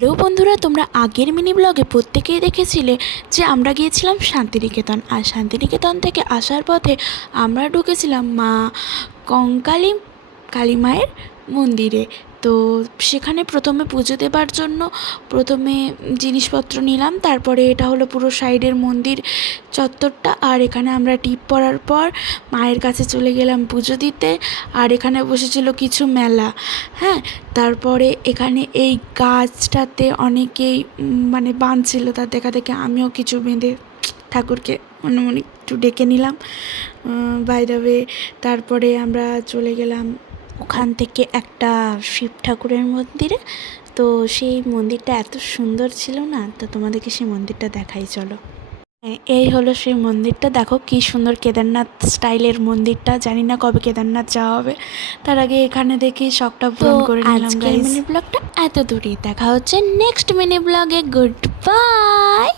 Hello বন্ধুরা, তোমরা আগের মিনি ব্লগে প্রত্যেকেই দেখেছিলে যে আমরা গিয়েছিলাম শান্তিনিকেতন। আর শান্তিনিকেতন থেকে আসার পথে আমরা ঢুকেছিলাম মা কঙ্কালী কালী মায়ের মন্দিরে। তো সেখানে প্রথমে পুজো দেবার জন্য জিনিসপত্র নিলাম। তারপরে এটা হলো পুরো সাইডের মন্দির চত্বরটা। আর এখানে আমরা টিপ পরার পর মায়ের কাছে চলে গেলাম পুজো দিতে। আর এখানে বসেছিল কিছু মেলা। হ্যাঁ, তারপরে এখানে এই গাছটাতে অনেকেই বাঁধছিল, তার দেখা দেখে আমিও কিছু বেঁধে ঠাকুরকে মনে মনে একটু ডেকে নিলাম। বাই দ্য ওয়ে, তারপরে আমরা চলে গেলাম ওখান থেকে একটা শিব ঠাকুরের মন্দিরে। তো সেই মন্দিরটা এত সুন্দর ছিল না, তো তোমাদেরকে সেই মন্দিরটা দেখাই, চলো। এই হলো সেই মন্দিরটা, দেখো কি সুন্দর কেদারনাথ স্টাইলের মন্দিরটা। জানি না কবে কেদারনাথ যাওয়া হবে, তার আগে এখানে দেখি শখটা পূরণ করে নিলাম। আজকের মিনি ব্লগটা এত দূরই, দেখা হচ্ছে নেক্সট মিনি ব্লগে। Good bye.